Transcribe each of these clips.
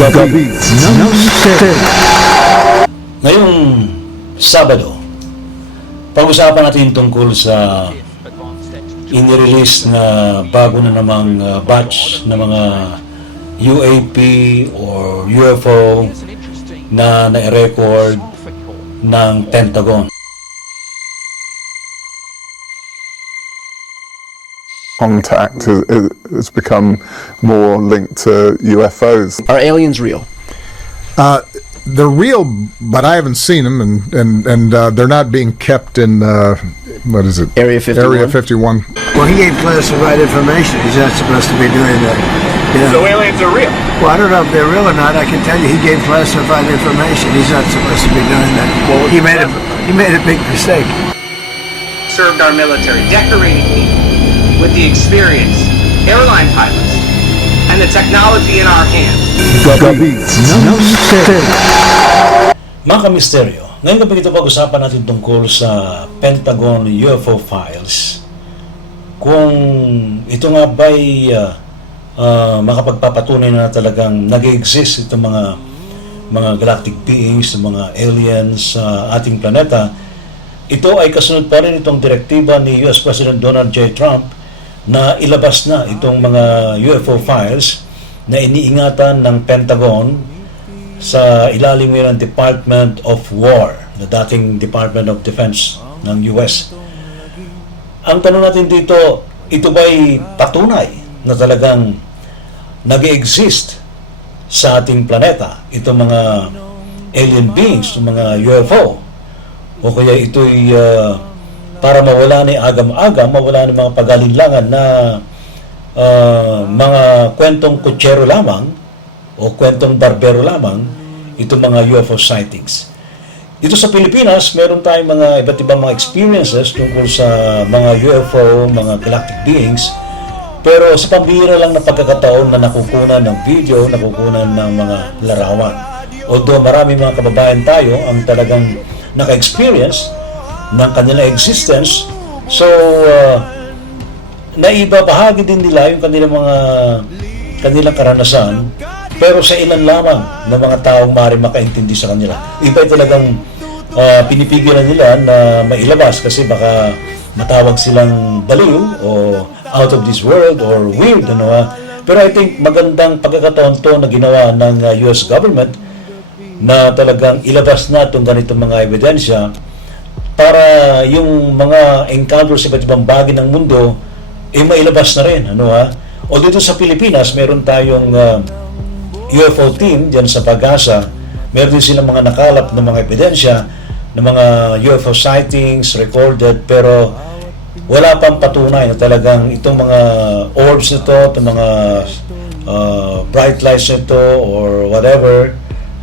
Gabi ng Misteryo. Ngayong Sabado, pag-usapan natin tungkol sa inirelease na bago na namang batch na mga UAP or UFO na na-record ng Pentagon. Contact has become more linked to UFOs. Are aliens real? They're real, but I haven't seen them, and they're not being kept in what is it? Area 51? Area 51. Well, he gave classified information. He's not supposed to be doing that. You know? So aliens are real. Well, I don't know if they're real or not. I can tell you, he gave classified information. He's not supposed to be doing that. What was He the made a big mistake. Served our military, decorated people with the experience, airline pilots, and the technology in our hands. Gabi ng Misteryo. Mga kamisteryo, ngayon gabi ito pag-usapan natin tungkol sa Pentagon UFO files. Kung ito nga ba'y makapagpapatunay na talagang nag-exist itong mga galactic beings, mga aliens sa ating planeta, ito ay kasunod pa rin itong direktiba ni US President Donald J. Trump na ilabas na itong mga UFO files na iniingatan ng Pentagon sa ilalim ng Department of War, na dating Department of Defense ng US. Ang tanong natin dito, ito ba'y patunay na talagang nag-exist sa ating planeta itong mga alien beings, itong mga UFO? O kaya ito'y para mawala ni agam-agam, mawala ni mga pag-alinlangan na mga kwentong kutsero lamang o kwentong barbero lamang itong mga UFO sightings. Dito sa Pilipinas, meron tayong mga iba't ibang mga experiences tungkol sa mga UFO, mga galactic beings, pero sa pambihira lang na pagkakataon na nakukunan ng video, nakukunan ng mga larawan. Although marami mga kababayan tayo ang talagang naka-experience ng kanilang existence, so naibabahagi din nila yung kanilang karanasan, pero sa ilan lamang na mga taong maaaring makaintindi sa kanila. Iba ay talagang pinipigilan nila na mailabas kasi baka matawag silang baliw o out of this world or weird, Pero I think magandang pagkakataon to na ginawa ng US government na talagang ilabas na itong ganitong mga ebidensya para yung mga encounters sa iba't ibang bagay ng mundo mailabas na rin, O dito sa Pilipinas, meron tayong UFO team diyan sa Pag-asa. Meron din silang mga nakalap ng mga ebidensya ng mga UFO sightings recorded, pero wala pang patunay na talagang itong mga orbs nito, itong mga bright lights nito or whatever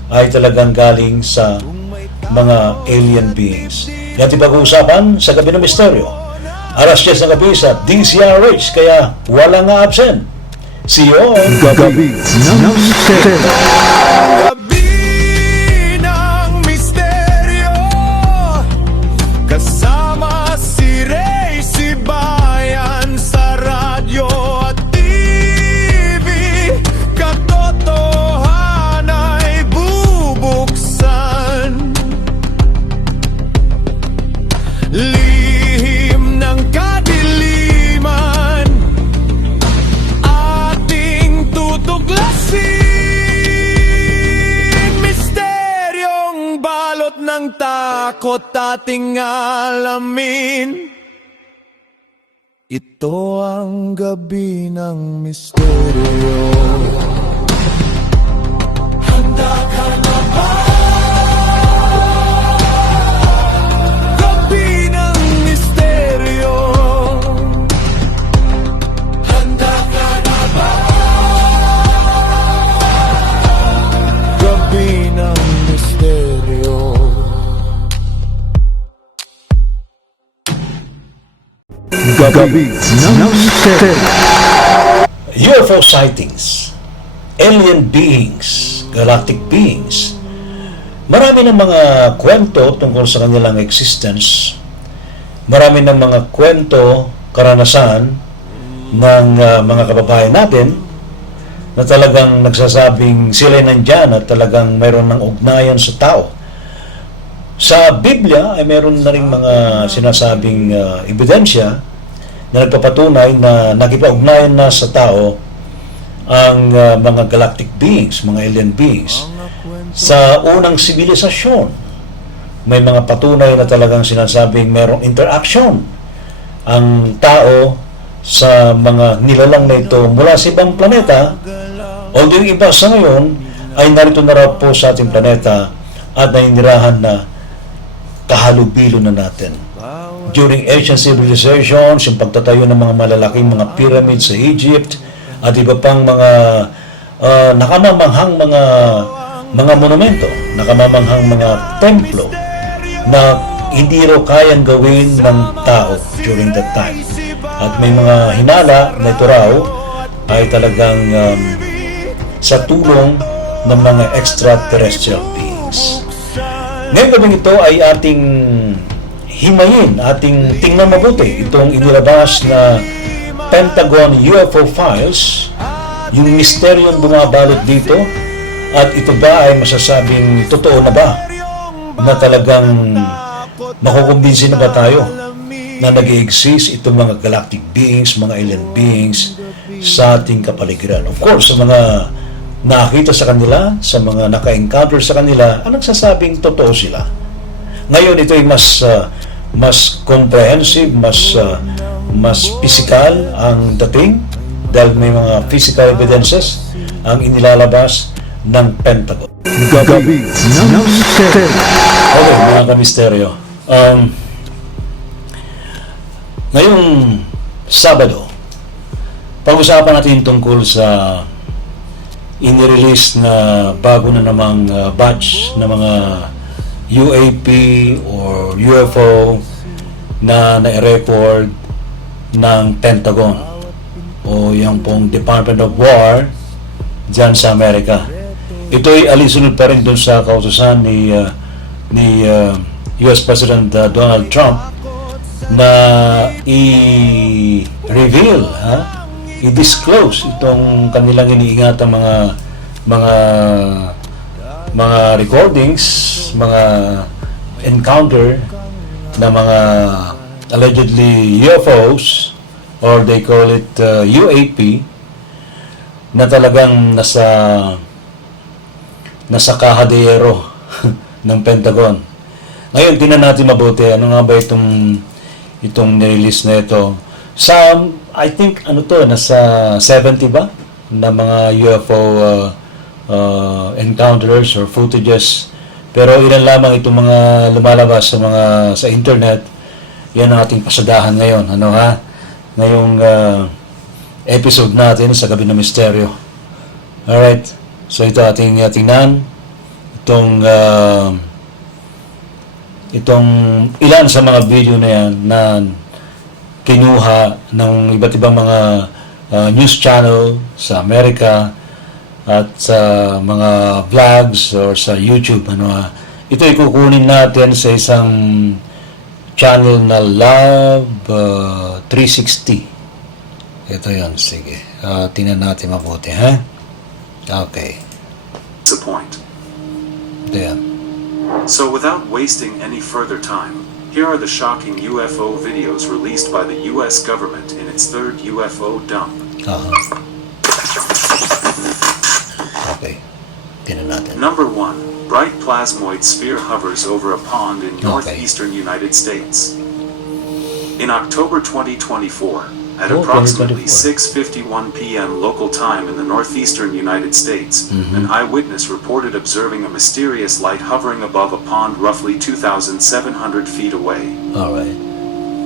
ay talagang galing sa mga alien beings. Yan pag-uusapan sa Gabi ng Misteryo. Alas 10 ng gabi sa DCRH, kaya walang absent. See you all. Gabi ng Misteryo. Gabi ng Misteryo, kasama si Ray Sibayan sa radyo at TV. Katotohanan ay bubuksan, lihim ng kadiliman ating tutuklasin. Misteryong balot ng takot ating alamin. Ito ang Gabi ng Misteryo. Handa ka na ba? Gabi ng Misteryo. Handa ka na ba? Gabi ng Misteryo. Gabi ng Misteryo. UFO sightings, alien beings, galactic beings. Marami ng mga kwento tungkol sa kanilang existence. Marami ng mga kwento, karanasan ng mga kababayan natin na talagang nagsasabing sila nandyan at talagang mayroon ng ugnayan sa tao. Sa Biblia ay mayroon na rin mga sinasabing ebidensya na nagpapatunay na nakipag-ugnayan na sa tao ang mga galactic beings, mga alien beings. Sa unang sibilisasyon, may mga patunay na talagang sinasabing mayroong interaction ang tao sa mga nilalang na ito mula sa ibang planeta, although yung iba sa ngayon ay narito na raw po sa ating planeta at nainirahan na kahalubilo na natin. During ancient civilizations, yung pagtatayo ng mga malalaking mga pyramids sa Egypt at iba pang mga nakamamanghang mga monumento, nakamamanghang mga templo na hindi raw kayang gawin ng tao during that time. At may mga hinala na ito raw ay talagang sa tulong ng mga extraterrestrial beings. Ngayon gabing ito ay ating himayin, ating tingnan mabuti itong inilabas na Pentagon UFO files, yung misteryong bumabalot dito, at ito ba ay masasabing totoo na ba na talagang makukumbinsin na ba tayo na nag-i-exist itong mga galactic beings, mga alien beings sa ating kapaligiran. Of course, sa mga nakita sa kanila, sa mga naka-encounter sa kanila, ang nagsasabing totoo sila. Ngayon, ito ay mas comprehensive, mas physical ang dating dahil may mga physical evidences ang inilalabas ng Pentagon. Gabi ng Misteryo. Okay, mga kamisteryo. Ngayong Sabado, pag-usapan natin tungkol sa inirelease na bago na namang batch na mga UAP or UFO na na-record ng Pentagon o yung pong Department of War dyan sa Amerika. Ito ay alisunod pa rin doon sa kautusan ni US President Donald Trump na i-reveal, i-disclose itong kanilang iniingatang mga recordings, mga encounter na mga allegedly UFOs or they call it UAP na talagang nasa kahadiyero ng Pentagon. Ngayon, tingnan natin mabuti ano nga ba itong nirelease na ito. I think nasa 70 ba na mga UFO encounters or footages, pero ilan lamang itong mga lumalabas sa internet. Yan ang ating pasadahan ngayon, ngayong episode natin sa Gabi ng Misteryo. Alright, so ito ating tingnan itong ilan sa mga video na yan na kinuha ng iba't ibang mga news channel sa Amerika at sa mga vlogs or sa YouTube. Ito ay kukunin natin sa isang channel na Love 360. Ito yan, sige. Tingnan natin mabuti, ha? Okay. It's a point. Ito yan. So without wasting any further time, here are the shocking UFO videos released by the US government in its third UFO dump. Okay. Tingnan natin. Number 1. Bright plasmoid sphere hovers over a pond in northeastern United States. In October 2024, at approximately 6:51 p.m. local time in the northeastern United States, an eyewitness reported observing a mysterious light hovering above a pond roughly 2,700 feet away. Alright.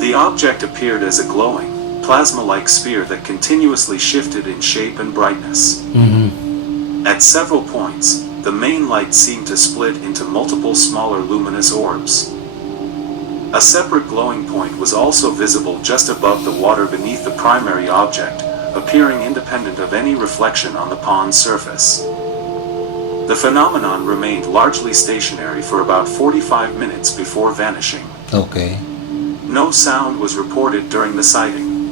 The object appeared as a glowing, plasma-like sphere that continuously shifted in shape and brightness. At several points, the main light seemed to split into multiple smaller luminous orbs. A separate glowing point was also visible just above the water beneath the primary object, appearing independent of any reflection on the pond's surface. The phenomenon remained largely stationary for about 45 minutes before vanishing. Okay. No sound was reported during the sighting.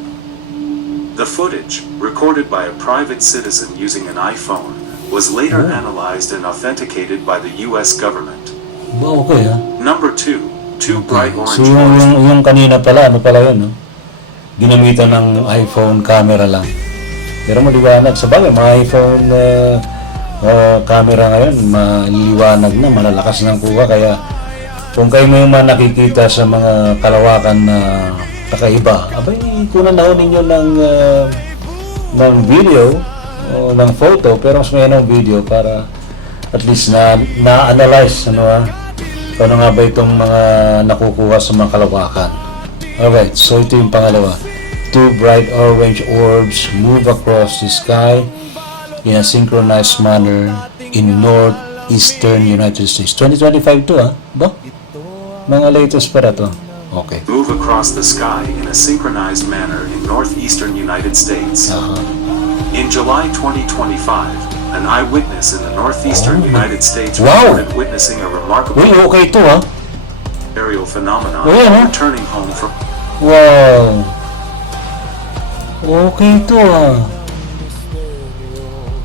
The footage, recorded by a private citizen using an iPhone, was later analyzed and authenticated by the US government. Okay, ha? Number 2, two bright So, orange orbs. yung kanina pala, ano pala yun, no? Ginamitan ng iPhone camera lang. Pero maliwanag. Sa bagay, mga iPhone camera ngayon, maliwanag na, malalakas ng kuha. Kaya, kung kayo may mga nakikita sa mga kalawakan na kakaiba, abay, kunan na ho ninyo ng video o ng photo, pero mas may ng video para at least na-analyze kung ano nga ba itong mga nakukuha sa mga kalawakan. Alright, so ito yung pangalawa. Two bright orange orbs move across the sky in a synchronized manner in northeastern United States. 2025 to, ha? Ba? Mga latest para to. Okay. Move across the sky in a synchronized manner in northeastern United States. In July 2025, an eyewitness in the northeastern United States Wow. reported witnessing a remarkable Uy, okay to, ha? aerial phenomenon Yeah. returning home from Wow. Okay to, ha?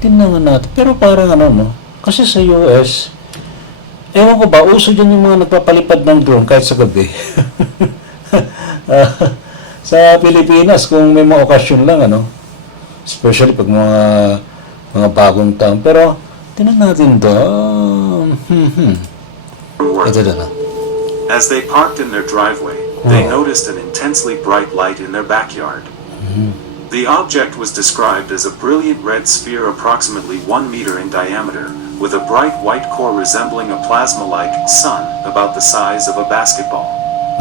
Tingnan nga natin. Pero parang ano, no? Kasi sa US, ewan ko ba, uso dyan yung mga nagpapalipad ng drone kahit sa gabi. Sa Pilipinas, kung may mga okasyon lang, ano? Especially pag mga bagong taon. Pero, tingnan natin to. work. Ito na. As they parked in their driveway, they noticed an intensely bright light in their backyard. The object was described as a brilliant red sphere approximately 1 meter in diameter, with a bright white core resembling a plasma-like sun about the size of a basketball.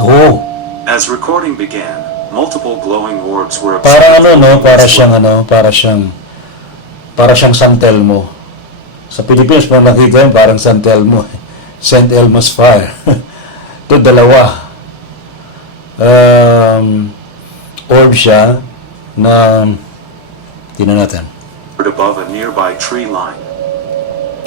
Oh, As recording began, multiple glowing orbs were para observed. para siyang San Telmo. Sa Pilipinas, pag nakita yun, parang San Telmo. St. Elmo's Fire. Ito, dalawa. Orb siya na, tingnan natin. above a nearby tree line.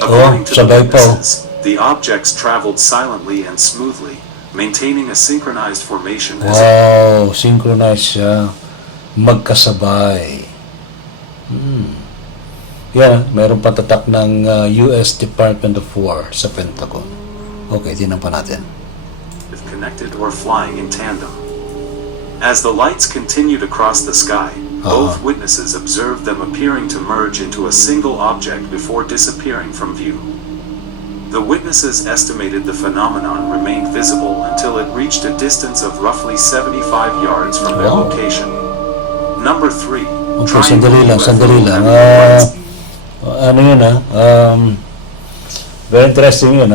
According to the sabay pa, oh. witnesses, the objects traveled silently and smoothly, maintaining a synchronized formation as Wow, synchronized siya. Magkasabay. Yan, mayroong patatak ng US Department of War sa Pentagon. Okay, tingnan pa natin. if connected or flying in tandem. As the lights continued across the sky, both witnesses observed them appearing to merge into a single object before disappearing from view. The witnesses estimated the phenomenon remained visible until it reached a distance of roughly 75 yards from their Wow. location. Number 3. Okay, sandali lang. Ano yun, very interesting yun,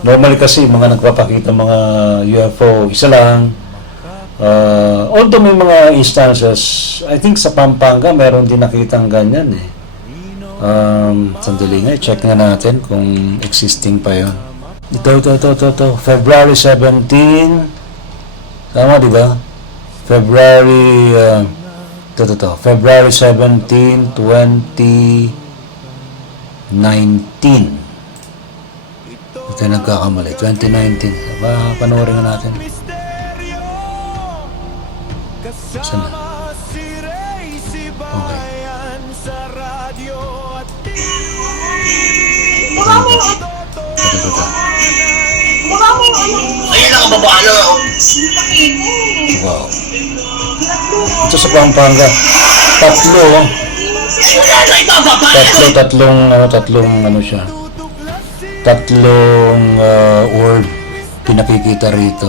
Normally kasi, mga nagpapakita mga UFO, isa lang. Although may mga instances, I think sa Pampanga, meron din nakitang ganyan, sandali nga, check nga natin kung existing pa yun. Ito. February 17, tama, di ba? February 17, 2019. Ito yung nagkakamali. 2019. Panoorin nga natin. Saan na? Okay. Ito. Ayan ang kababaan na ako. Wow. Ito sa Pampanga. Tatlong ano siya. Tatlong orb pinakikita rito.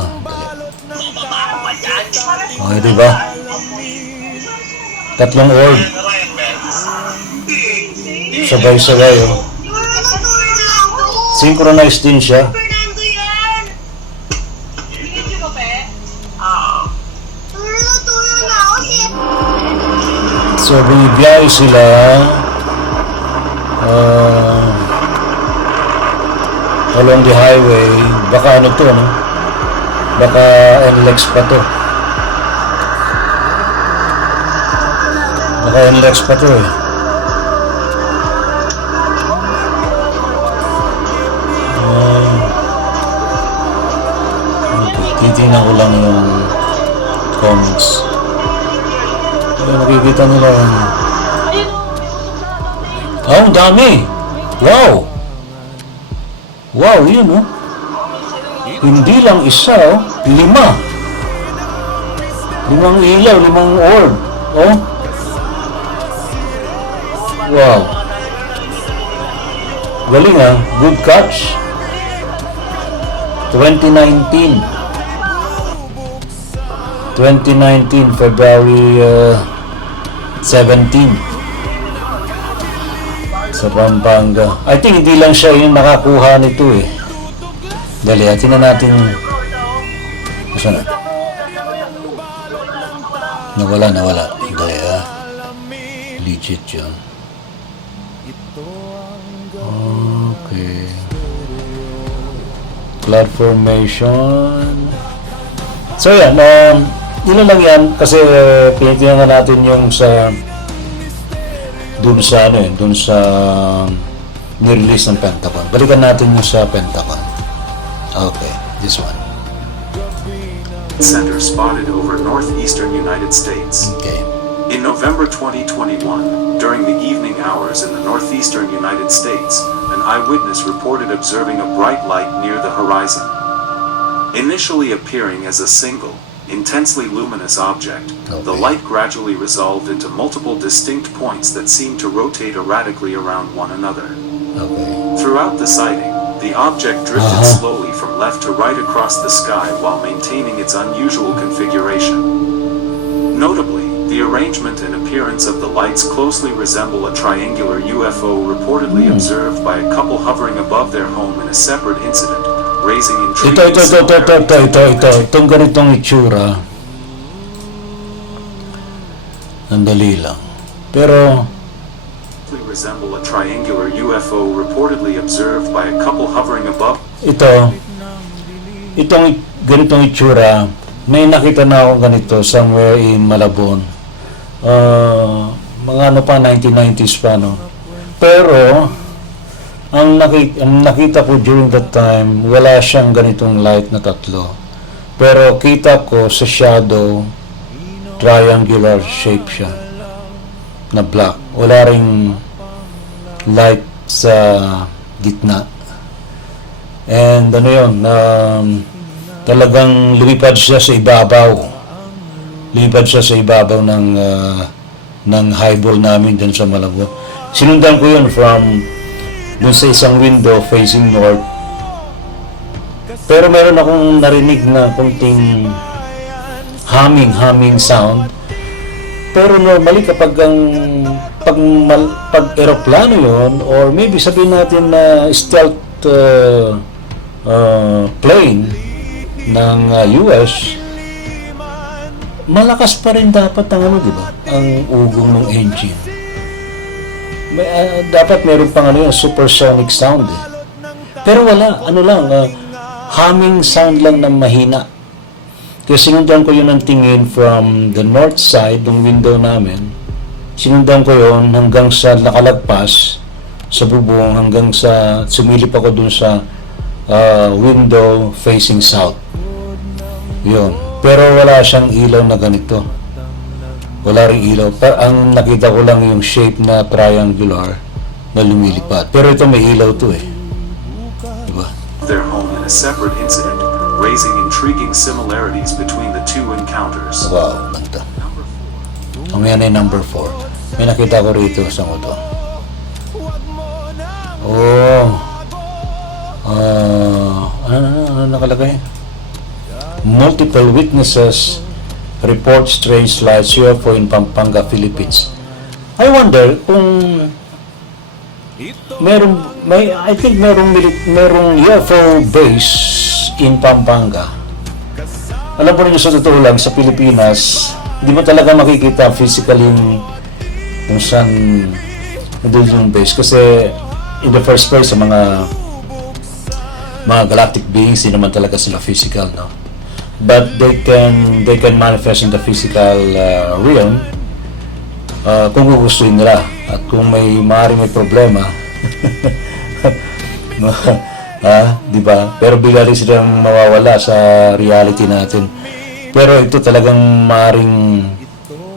Okay, diba? Tatlong orb. Sabay-sabay, oh. Synchronized din siya. Fernando yan! Bigyan mo pe? Oo. Turo na ako So, binibiyahe sila along the highway. Baka ano to, no? Baka NLEX pa to. Baka NLEX pa to, eh. Okay, titignan ko lang yung comments. Nakikita nila. Oh, ang dami! Wow! Wow, yun oh. Hindi lang isa oh. 5. 5 ilaw, 5 orb. Oh. Wow. Galing ah. Good catch. 2019, February 17 sa Pampanga. I think hindi lang siya yung nakakuha nito eh. Dali, tingnan natin. Saan na? Nawala. Dali ah. Legit yun. Okay. Cloud formation. So yan, yun lang yan kasi pinitingnan natin yung sa dun sa nirelease ng Pentagon. Balikan natin yung sa Pentagon. Okay, this one. Center spotted over northeastern United States. Okay. In November 2021, during the evening hours in the northeastern United States, an eyewitness reported observing a bright light near the horizon. Initially appearing as a single, intensely luminous object, the light gradually resolved into multiple distinct points that seemed to rotate erratically around one another. Okay. Throughout the sighting, the object drifted slowly from left to right across the sky while maintaining its unusual configuration. Notably, the arrangement and appearance of the lights closely resemble a triangular UFO reportedly observed by a couple hovering above their home in a separate incident, raising intriguing similarities. Itong ganitong itsura. Andali lang. Pero, Resemble a triangular UFO reportedly observed by a couple hovering above. Itong ganitong itsura, may nakita na akong ganito somewhere in Malabon. Mga ano pa, 1990s pa, no? Pero, ang nakita ko during that time, wala siyang ganitong light na tatlo. Pero kita ko sa shadow, triangular shape siya, na black. Wala ring light sa gitna. And ano yun, talagang lumipad siya sa ibabaw. Lumipad siya sa ibabaw ng highball namin dyan sa Malabon. Sinundan ko yun from dun sa isang window facing north. Pero meron akong narinig na kunting humming sound. Pero normally kapag pag eroplano yon, or maybe sabihin natin na stealth plane ng US, malakas pa rin dapat ang di ba? Ang ugong ng engine. Dapat meron pang supersonic sound eh. Pero wala, humming sound lang na mahina. Kaya sinundan ko yun ng tingin from the north side ng window namin. Sinundan ko yun hanggang sa nakalagpas sa bubong, hanggang sa sumilip ako dun sa window facing south. Yun. Pero wala siyang ilaw na ganito. Wala rin ilaw. Ang nakita ko lang yung shape na triangular na lumilipad. Pero ito may ilaw to eh. Diba? Their home in a separate incident, raising intriguing similarities between the two encounters. Wow, ganda. Ang yan ay number 4. May nakita ko rito sa mo to. Ano nakalagay? Multiple witnesses report strange lights UFO in Pampanga, Philippines. I wonder kung I think merong UFO base in Pampanga. Alam po niyo sa totoo lang, sa Pilipinas, hindi mo talaga makikita physically kung saan nandun yung base. Kasi in the first place, sa mga galactic beings, hindi naman talaga sila physical, no? But they can manifest in the physical realm kung gugustuhin nila. At kung maaaring may problema, di ba? Pero bigla rin silang mawawala sa reality natin. Pero ito talagang maaaring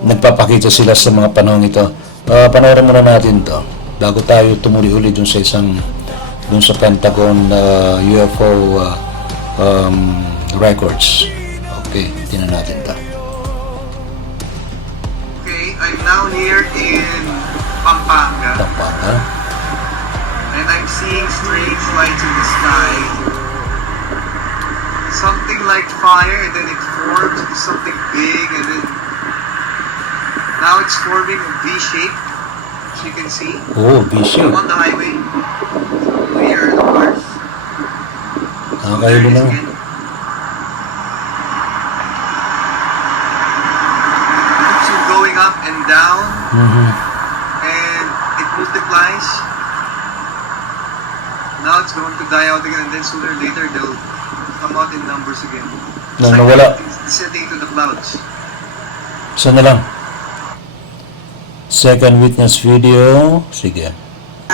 nagpapakita sila sa mga panahon ito. Panoorin muna natin to bago tayo tumuli-uli dun sa Pentagon UFO records. Okay, tingnan natin to. Okay, I'm now here in Pampanga, Pampanga. and I'm seeing strange lights in the sky. Something like fire, and then it forms into something big, and then now it's forming a V shape, as you can see. Oh, vision. I'm on the highway. So here are the cars. Nakakahilo lang. Keeps on going up and down, Mhm. and it multiplies. Now it's going to die out again, and then sooner or later they'll come out in numbers again. Nang nawala. It's descending to the clouds. Isa na lang. Second witness video. Sige.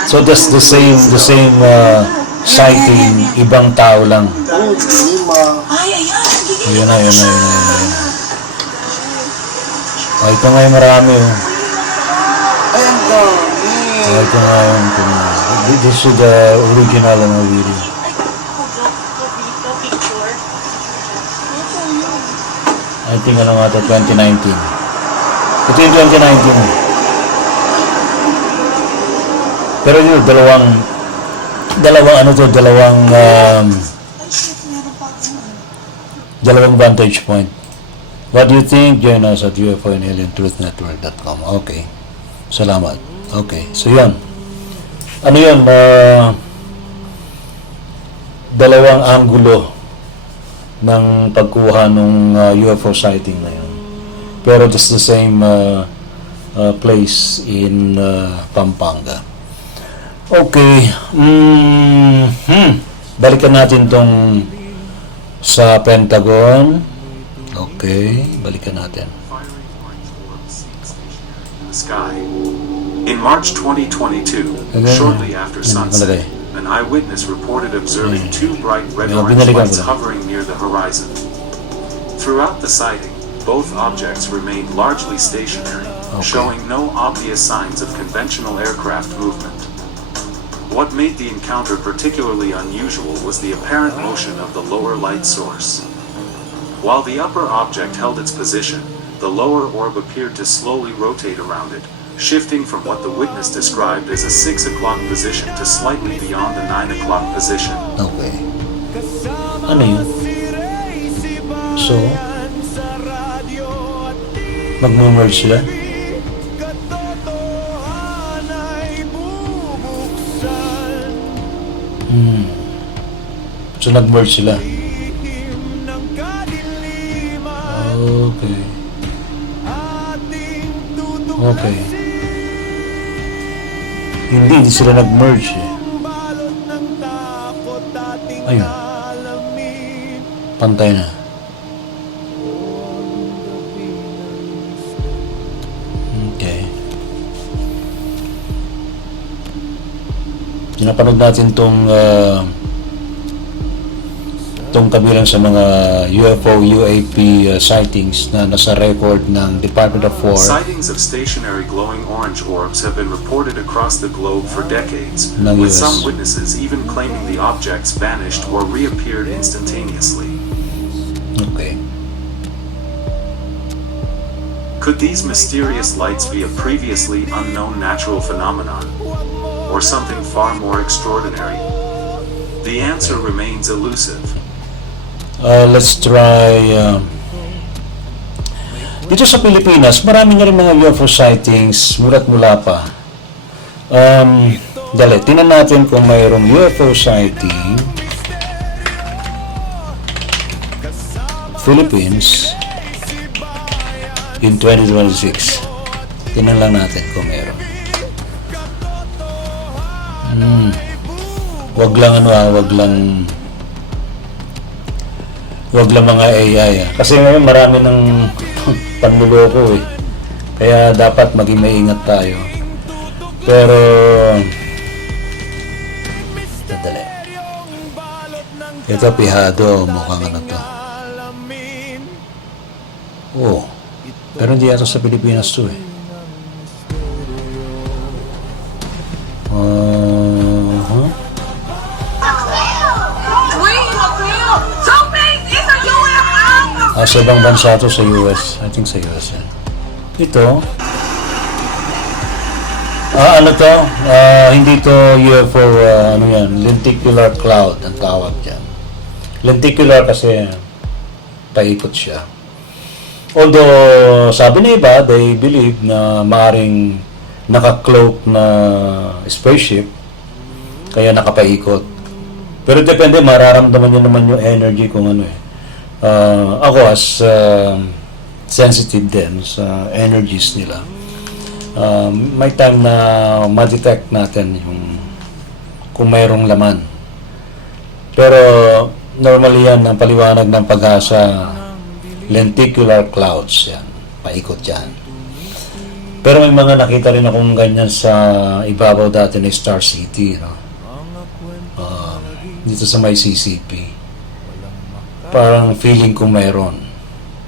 So that's the same sighting, ibang tao lang. Yun na. Ito nga yung marami. Ito nga yung this is the original video. I think ano nga ito, 2019. Ito yung 2019. Pero yun, dalawang vantage point. What do you think? Join us at UFO and Alien Truth Network.com. Okay. Salamat. Okay. So yun. Ano yun? Dalawang anggulo ng pagkuha ng UFO sighting na yun. Pero just the same place in Pampanga. Okay. Balikan natin tong sa Pentagon. Okay, balikan natin. Fiery orange orb seen stationary in the sky. In March 2022, shortly after sunset, an eyewitness reported observing two bright red-orange lights hovering near the horizon. Throughout the sighting, both objects remained largely stationary, showing no obvious signs of conventional aircraft movement. What made the encounter particularly unusual was the apparent motion of the lower light source. While the upper object held its position, the lower orb appeared to slowly rotate around it, shifting from what the witness described as a 6 o'clock position to slightly beyond the 9 o'clock position. Okay. Ano yun? So, mag-merge sila? So, nag-merge sila? Okay. Okay. Hindi sila nag-merge eh. Ayun. Pantay na. Okay. Pinapanood natin tong kabilang sa mga UFO, UAP sightings na nasa record ng Department of War. Sightings of stationary glowing orange orbs have been reported across the globe for decades, ng with US. some witnesses even claiming the objects vanished or reappeared instantaneously. Okay. Could these mysterious lights be a previously unknown natural phenomenon, or something far more extraordinary? The answer remains elusive. Let's try dito sa Pilipinas, marami na rin mga UFO sightings mula't mula pa. Dali, tingnan natin kung mayroong UFO sighting Philippines in 2026. Tingnan lang natin kung mayroon. Wag lang mga AI kasi ngayon marami ng panluloko eh. Kaya dapat maging maingat tayo. Pero dali. Ito pihado, mukhang ano to. Oh. Pero hindi yata sa Pilipinas to eh. Uh-huh. Sa ibang bansa to, sa US. I think sa US yan. Ito. Ano to? Hindi to UFO, ano yan, lenticular cloud ang tawag dyan. Lenticular kasi paikot siya. Although, sabi na iba, they believe na maaring naka-cloak na spaceship, kaya nakapaikot. Pero depende, mararamdaman nyo naman yung energy kung ano eh. Ako as sensitive din sa energies nila. May time na ma-detect natin yung kung mayroong laman. Pero normally yan ang paliwanag ng Pag-asa, lenticular clouds yan, paikot yan. Pero may mga nakita rin akong ganyan sa ibabaw dati ng Star City, no? Dito sa may CCP. Parang feeling ko mayroon.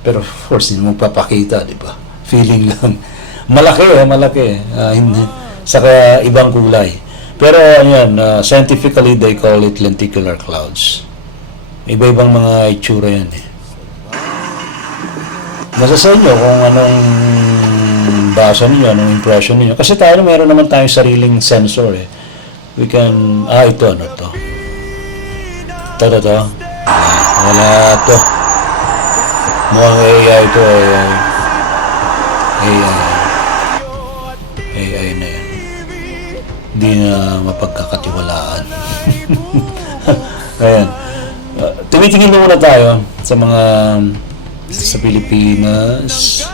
Pero of course, hindi mo papakita, di ba? Feeling lang. Malaki. Saka ibang kulay. Pero ayan, scientifically they call it lenticular clouds. Iba-ibang mga itsura yan eh. Nasa sa inyo kung anong basa niyo, anong impression niyo. Kasi tayo meron naman tayong sariling sensor eh. We can, ito, ano to? Ito. Wala to. Mukhang AI to, AI na yan. Hindi na mapagkakatiwalaan. Ayan. Tumitingin muna tayo sa mga sa Pilipinas.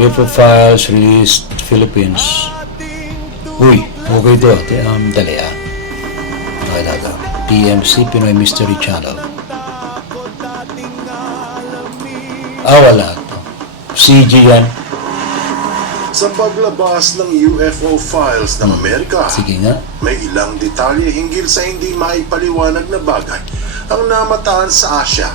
UFO files released Philippines. Uy, okay to. Dali Okay na. PMC, Pinoy Mystery Channel. Wala to. CG yan. Sa paglabas ng UFO files ng Amerika, Sige nga. may ilang detalye hinggil sa hindi maipaliwanag na bagay ang namataan sa Asia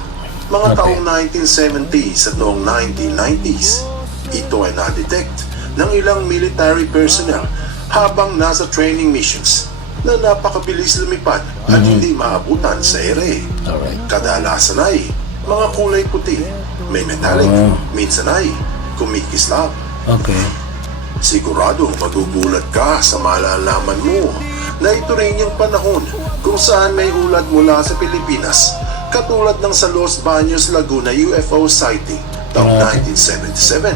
mga taong 1970s at noong 1990s. Ito ay na-detect ng ilang military personnel habang nasa training missions na napakabilis lumipad at hindi maabutan sa ere. Alright. Kadalasan ay mga kulay puti, may metallic, minsan ay kumikislap. Okay. Siguradong magugulat ka sa malalaman mo na ito rin yung panahon kung saan may ulat mula sa Pilipinas katulad ng sa Los Baños, Laguna UFO sighting taong 1977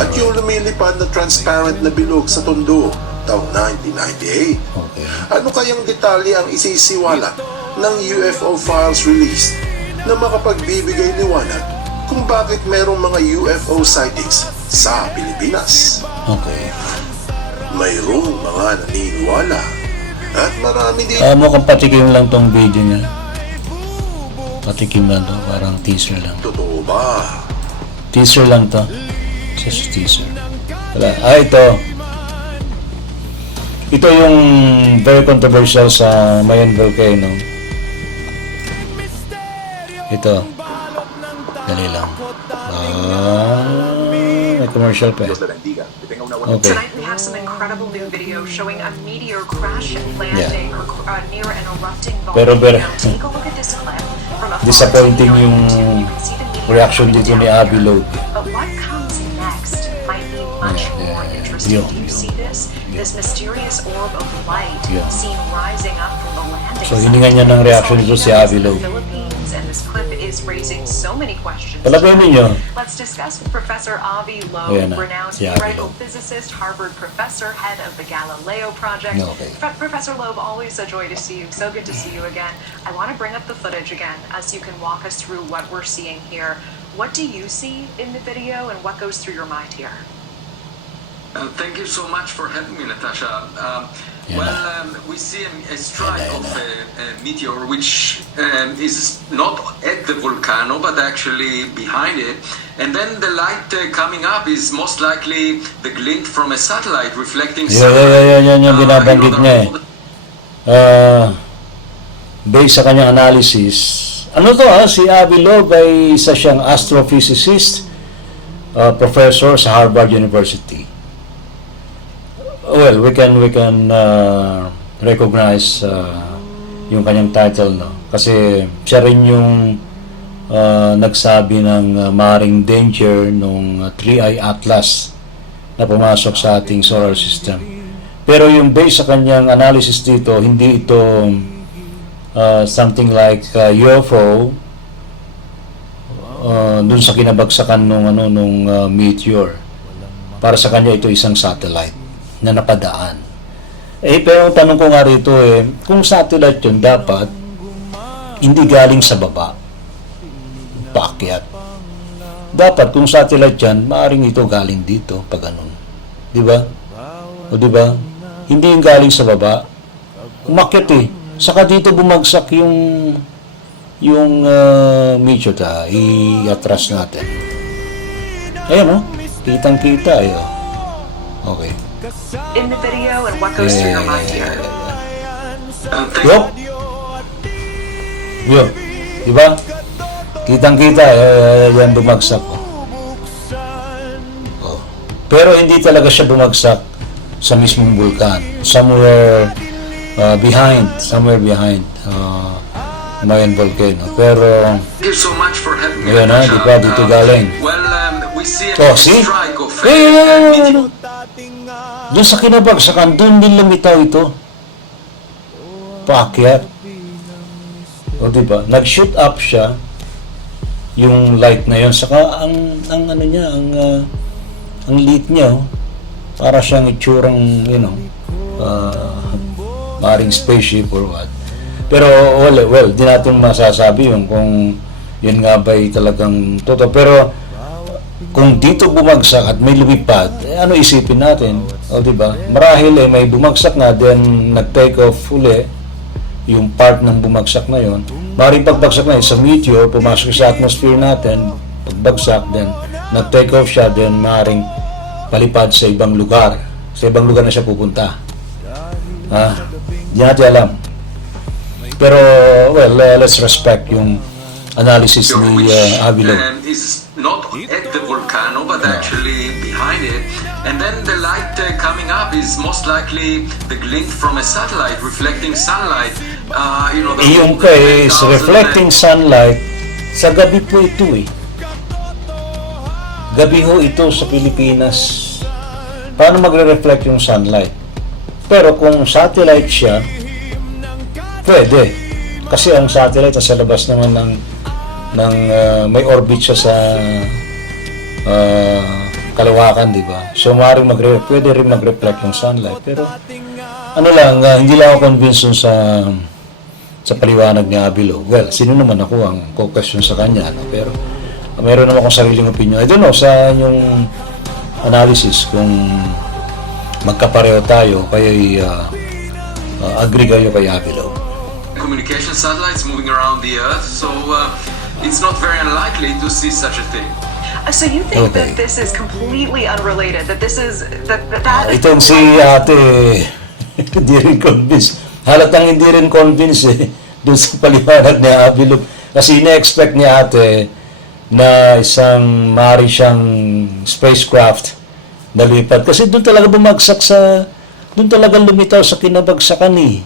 at yung lumilipad na transparent na bilog sa Tondo taong 1998. Okay. Ano kayang detalye ang isisiwalat ng UFO files released na makapagbibigay liwanag kung bakit merong mga UFO sightings sa Pilipinas? Okay. Mayroong mga naniniwala at marami din Mukhang patikim lang tong video niya. Patikim lang to. Parang teaser lang. totoo ba? Teaser lang to. Just teaser. Wala. Ito. Ito yung very controversial sa Mayon Volcano. Ito. Dali lang. May commercial pa. Okay. Tonight we have some incredible new video showing a meteor crash and landing near an erupting Pero volcano. Take a look at this clip from a disappointing yung you can see the meteor reaction dito ni Abby Loeb. But what comes next might be much more interesting. Do you see this? This mysterious orb of light seen rising up from the landing. So hiningan niya ng reaction dito si Abby Loeb. Philippines, and this clip is raising so many questions. Palagay ninyo. Let's discuss with Professor Avi Loeb, Ayan na, renowned si Avi theoretical Loeb. physicist, Harvard professor, head of the Galileo Project. Okay. Professor Loeb, always a joy to see you. So good to see you again. I want to bring up the footage again as you can walk us through what we're seeing here. What do you see in the video and what goes through your mind here? Thank you so much for having me, Natasha. We see a strike of a meteor which is not at the volcano but actually behind it. And then the light coming up is most likely the glint from a satellite reflecting sunlight. Yan yung binabanggit niya eh. Based sa kanyang analysis, ano to si Abby Loeb ay isa siyang astrophysicist professor sa Harvard University. Well, we can recognize yung kanyang title, no? Kasi siya rin yung nagsabi ng maring danger nung 3i Atlas na pumasok sa ating solar system. Pero yung based sa kanyang analysis dito, hindi ito something like UFO dun sa kinabagsakan nung meteor. Para sa kanya ito isang satellite na napadaan. Pero ang tanong ko nga rito kung satellite yun, dapat hindi galing sa baba, paakyat. Dapat kung satellite yan, maaaring ito galing dito, pag ganun. Di ba? O di ba? Hindi yung galing sa baba. Umakyat Saka dito bumagsak yung meteor i-atras natin. Ayan kitang-kita Okay. In the video and what goes through your mind here? Yo. Diba? Kitang-kita, yan bumagsak. Pero hindi talaga siya bumagsak sa mismong vulkan. Somewhere behind Mayan volcano. Pero Thank you so much for having me. Ayan di ba? Dito galing. Well, we see a See? strike of Doon sa kinabagsakan, doon din lumitaw ito. Paakyat. O diba? Nag-shoot up siya yung light na yun. Saka ang ano niya, ang liit niya, para siyang itsurang, maring spaceship or what. Pero well, di natin masasabi yung kung yun nga ba'y talagang totoo. Pero kung dito bumagsak at may lumipad, ano isipin natin? O diba? Marahil may bumagsak na, then nag-take off uli yung part ng bumagsak na yon. Maring pagbagsak na sa meteor, pumasok sa atmosphere natin, pagbagsak, then nag-take off siya, then maring palipad sa ibang lugar. Sa ibang lugar na siya pupunta. Di natin alam. Pero, well, let's respect yung analysis ni Avilo. Is not at the volcano, but actually behind it. And then the light coming up is most likely the glint from a satellite reflecting sunlight. Yung case, reflecting sunlight, sa gabi po ito Gabi ho ito sa Pilipinas. Paano magre-reflect yung sunlight? Pero kung satellite siya, pwede. Kasi ang satellite sa labas naman ng may orbit siya sa kalawakan, di ba? So pwede rin mag-reflect yung sunlight. Pero hindi lang ako convinced sa paliwanag ni Avilo. Well, sino naman ako ang question sa kanya, no? Pero meron naman akong sariling opinion. I don't know sa inyong analysis kung magkapareho tayo, kaya agree kayo kay Avilo. Communication satellites moving around the Earth, so it's not very unlikely to see such a thing. So you think that this is completely unrelated? That this is that Itong si ate hindi rin convinced. Halatang hindi rin convinced doon sa paliwanag ni Avilo. Kasi ina-expect ni ate na isang mari siyang spacecraft na lipad. Kasi doon talaga bumagsak doon talaga lumitaw sa kinabagsakan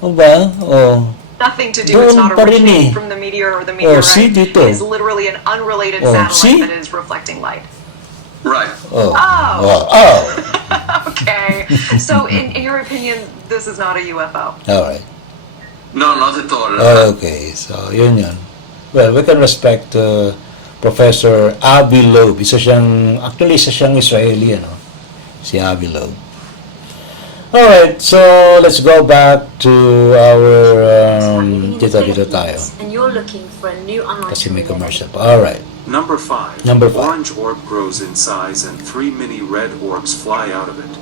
O ba? nothing to do. It's not originating from the meteor or the meteorite. Dito. It is literally an unrelated satellite that is reflecting light. Right. Okay. So, in your opinion, this is not a UFO? All right. No, not at all. Okay, so yun. Well, we can respect Professor Avilo. Isa siyang Israeli, si Avilo. Alright, so let's go back to our dito tayo. And you're looking for a new Kasi may commercial pa. Alright. Number 5. Orange orb grows in size and 3 mini red orbs fly out of it.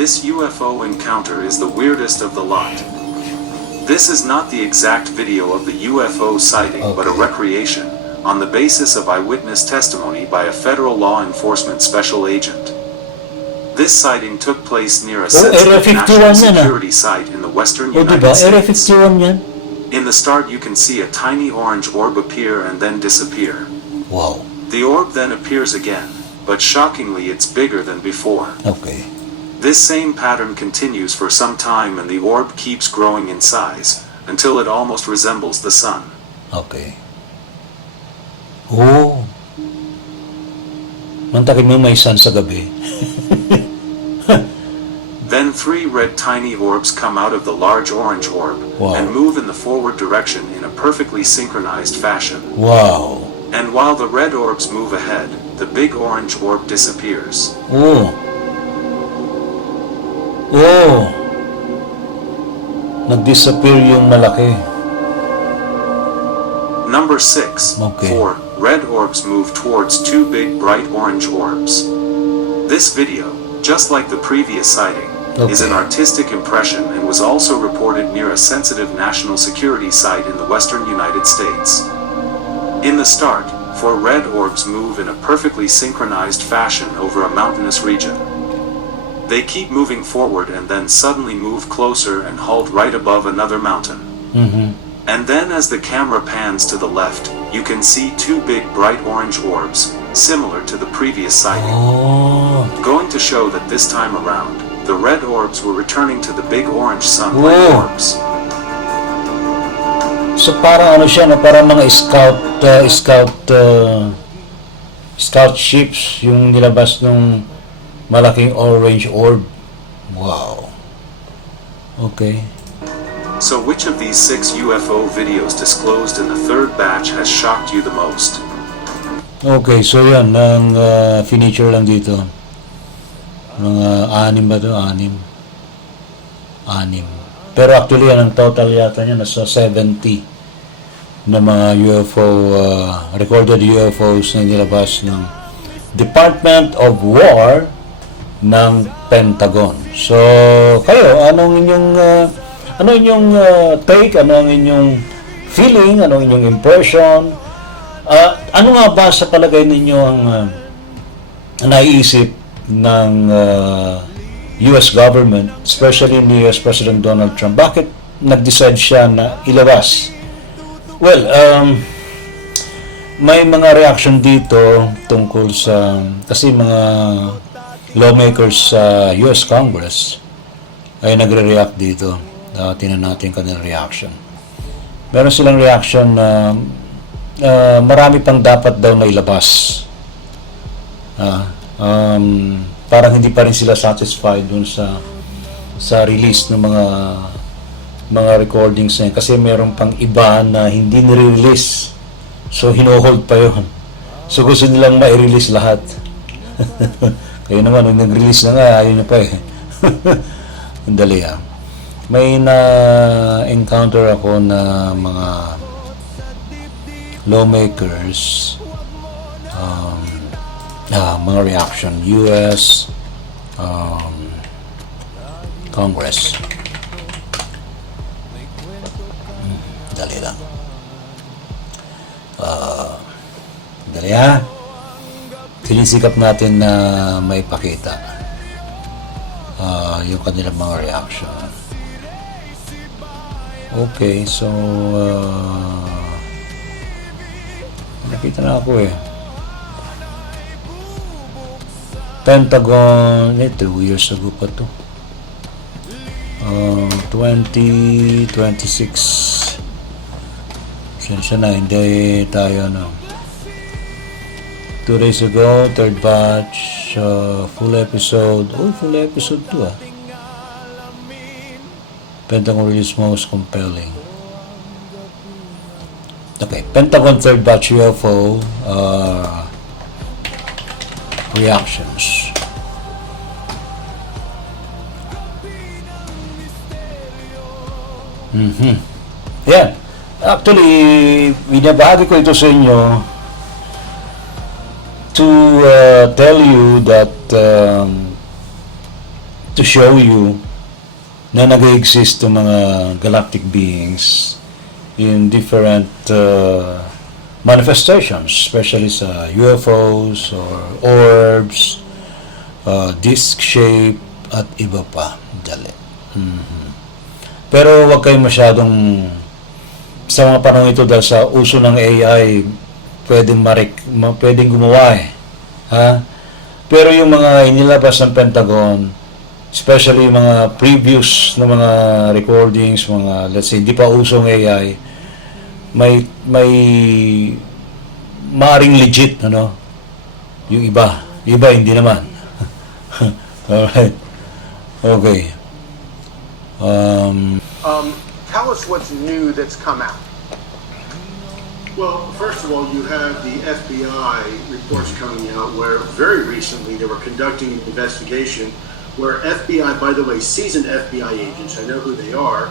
This UFO encounter is the weirdest of the lot. This is not the exact video of the UFO sighting, but a recreation, on the basis of eyewitness testimony by a federal law enforcement special agent. This sighting took place near a sensitive national security site in the western United States. In the start, you can see a tiny orange orb appear and then disappear. Wow. The orb then appears again, but shockingly it's bigger than before. Okay. This same pattern continues for some time and the orb keeps growing in size, until it almost resembles the sun. Okay. Oh. Mantakin mo may sun sa gabi. Then 3 red tiny orbs come out of the large orange orb, Wow. and move in the forward direction in a perfectly synchronized fashion. Wow. And while the red orbs move ahead, the big orange orb disappears. Oh. Oh. Nag-disappear yung malaki. Number 6. Okay. 4 red orbs move towards 2 big bright orange orbs. This video, just like the previous sighting, is an artistic impression and was also reported near a sensitive national security site in the western United States. In the start, 4 red orbs move in a perfectly synchronized fashion over a mountainous region. They keep moving forward and then suddenly move closer and halt right above another mountain. And then as the camera pans to the left, you can see 2 big bright orange orbs, similar to the previous sighting. Going to show that this time around, the red orbs were returning to the big orange sun-like orbs. So parang ano siya, no? Parang mga scout ships yung nilabas ng malaking orange orb. Wow. Okay. So which of these 6 UFO videos disclosed in the third batch has shocked you the most? Okay, so yan, ang feature lang dito. Mga 6 ba ito? 6. Pero actually, yan ang total yata niya, nasa 70 na mga UFO, recorded UFOs na nilabas ng Department of War ng Pentagon. So, kayo, anong inyong take, ano ang inyong feeling, ano ang inyong impression? Ano nga ba sa palagay ninyo ang naiisip ng US government, especially ni US President Donald Trump? Bakit nag-decide siya na ilabas? Well, may mga reaction dito tungkol sa, kasi mga lawmakers sa US Congress ay nagre-react dito. Tingnan natin kanilang reaction. Meron silang reaction na marami pang dapat daw na ilabas. Parang hindi pa rin sila satisfied dun sa release ng mga recordings na yun. Kasi meron pang iba na hindi nire-release. So, hino-hold pa yun. So, gusto nilang ma-release lahat. Kayo naman, nung nag-release na nga, ayaw nyo pa eh. Andali May na-encounter ako na mga lawmakers, mga reaction, US Congress. Dali lang. Dali sinisikap natin na maipakita yung kanilang mga reaction. Okay, so nakita na ako Pentagon, 2 years ago pa to. 2026. Sensya na, hindi tayo 2 days ago, third batch, full episode. Full episode 2 Pentagon release most compelling. Okay, Pentagon third batch UFO reactions. Yeah. Actually, binabahagi ko ito sa inyo to tell you that to show you na nag-exist ng mga galactic beings in different manifestations, especially sa UFOs or orbs, disc shape, at iba pa. Dali. Pero wag kayo masyadong sa mga panahon ito dahil sa uso ng AI, pwedeng gumawa eh. Ha? Pero yung mga inilabas ng Pentagon, especially yung mga previous na mga recordings, mga, let's say, di pa usong AI, may maaring legit, ano? Yung iba hindi naman. Alright. Okay. Tell us what's new that's come out. Well, first of all, you have the FBI reports coming out where very recently they were conducting an investigation where FBI, by the way, seasoned FBI agents, I know who they are,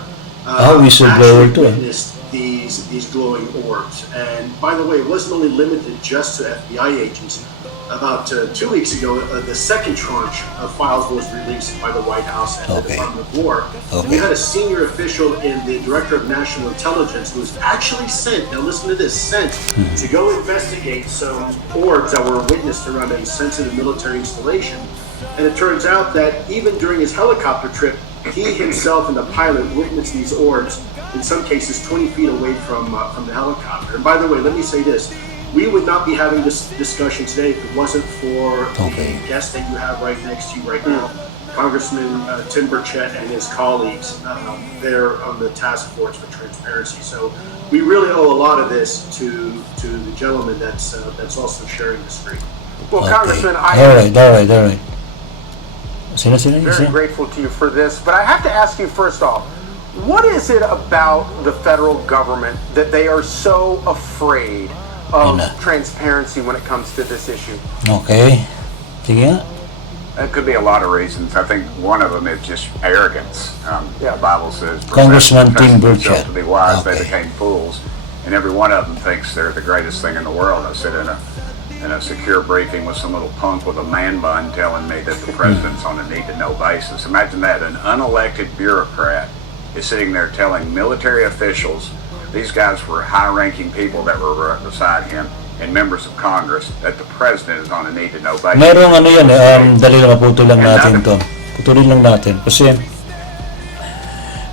whistleblower too. witnessed these glowing orbs. And by the way, it wasn't only limited just to FBI agents. About 2 weeks ago, the second tranche of files was released by the White House and the Department of War. And we had a senior official in the Director of National Intelligence who was actually sent, now listen to this, sent to go investigate some orbs that were witnessed around a sensitive military installation. And it turns out that even during his helicopter trip, he himself and the pilot witnessed these orbs, in some cases 20 feet away from the helicopter. And by the way, let me say this. We would not be having this discussion today if it wasn't for the guest that you have right next to you right now, Congressman Tim Burchett and his colleagues. They're on the task force for transparency. So we really owe a lot of this to the gentleman that's also sharing the screen. Well, Congressman, All right. Very grateful to you for this, but I have to ask you first off, what is it about the federal government that they are so afraid of transparency when it comes to this issue? Okay. Sige nga. It could be a lot of reasons. I think one of them is just arrogance. The Bible says, Congressman Tim Burchett. to be wise, they became fools. And every one of them thinks they're the greatest thing in the world. I sit in a secure briefing with some little punk with a man bun telling me that the president's on a need-to-know basis. Imagine that. An unelected bureaucrat is sitting there telling military officials, these guys were high-ranking people that were beside him, and members of Congress, that the president is on a need-to-know basis. Merong ano yan, dali lang, putulin lang natin. Kasi,